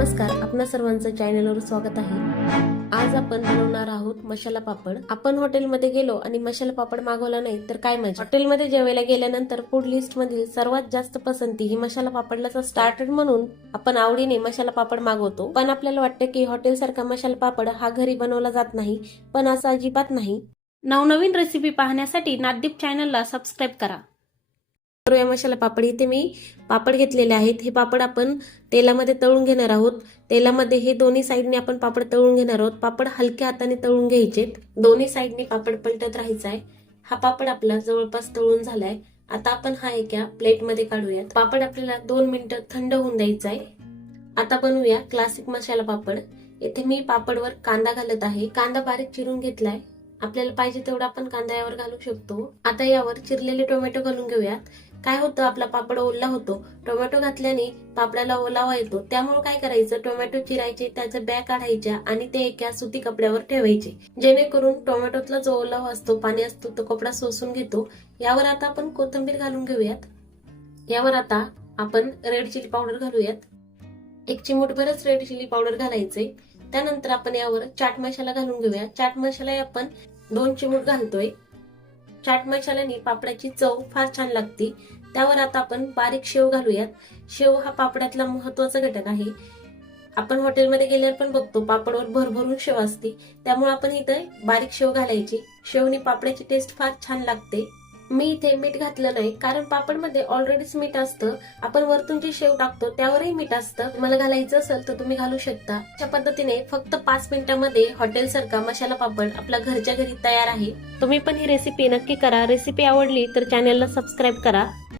नमस्कार आपल्या सर्वांचं चॅनलवर स्वागत आहे. आज आपण बनवणार आहोत मसाला पापड. आपण हॉटेलमध्ये गेलो आणि मसाला पापड मागवला नाही तर काय मजा? हॉटेलमध्ये जेवायला गेल्यानंतर फूड लिस्ट मधील सर्वात जास्त पसंती ही मसाला पापडलाच स्टार्टर म्हणून आपण आवडीने मसाला पापड मागवतो. पण आपल्याला वाटतं की हॉटेल सारखा मसाला पापड हा घरी बनवला जात नाही पण असं अजिबात नाही. नवनवीन रेसिपी पाहण्यासाठी नाददीप चॅनलला सबस्क्राईब करा. करूया मसाला पापड. इथे मी पापड घेतलेले आहेत. हे पापड आपण तेलामध्ये तळून घेणार आहोत. तेलामध्ये हे दोन्ही साईडने आपण पापड तळून घेणार आहोत. पापड हलक्या हाताने तळून घ्यायचेत. दोन्ही साईडने पापड पलटत राहायचा आहे हा पापड आपला जवळपास तळून झालाय. आता आपण हा एका प्लेटमध्ये काढूयात. पापड आपल्याला दोन मिनिटं थंड होऊन द्यायचा आहे आता बनवूया क्लासिक मसाला पापड. येथे मी पापडवर कांदा घालत आहे. कांदा बारीक चिरून घेतलाय. आपल्याला पाहिजे तेवढा आपण कांदा यावर घालू शकतो. आता यावर चिरलेले टोमॅटो घालून घेऊयात. काय होतं? आपला पापड ओला होतो. टोमॅटो घातल्याने पापडाला ओलावा येतो. त्यामुळे काय करायचं? टोमॅटो चिरायचे त्याचं बॅग काढायच्या आणि ते एका सुती कपड्यावर ठेवायचे. जेणेकरून टोमॅटोतला जो ओलावा असतो पाणी असतो तो कपडा सोसून घेतो. यावर आता आपण कोथिंबीर घालून घेऊयात. यावर आता आपण रेड चिली पावडर घालूयात. एक चिमूटभरच रेड चिली पावडर घालायचे त्यानंतर आपण यावर चाट मसाला घालून घेऊया. चाट मसाला आपण दोन चिमूट घालतोय. चाट मसाल्याने पापडाची चव फार छान लागते. त्यावर आता आपण बारीक शेव घालूयात. शेव हा पापडातला महत्त्वाचा घटक आहे. आपण हॉटेलमध्ये गेल्यावर पण बघतो पापडवर भरभरून शेव असते. त्यामुळे आपण इथे बारीक शेव घालायची. शेवने पापडाची टेस्ट फार छान लागते. मी इथे मीठ घातलं नाही कारण पापडमध्ये ऑलरेडीच मीठ असतं. आपण वरतून जे शेव टाकतो त्यावरही मीठ असतं. मला घालायचं असेल तर तुम्ही घालू शकता. अशा पद्धतीने फक्त पाच मिनिटांमध्ये हॉटेल सारखा मसाला पापड आपला घरच्या घरी तयार आहे. तुम्ही पण ही रेसिपी नक्की करा. रेसिपी आवडली तर चॅनलला सबस्क्राईब करा.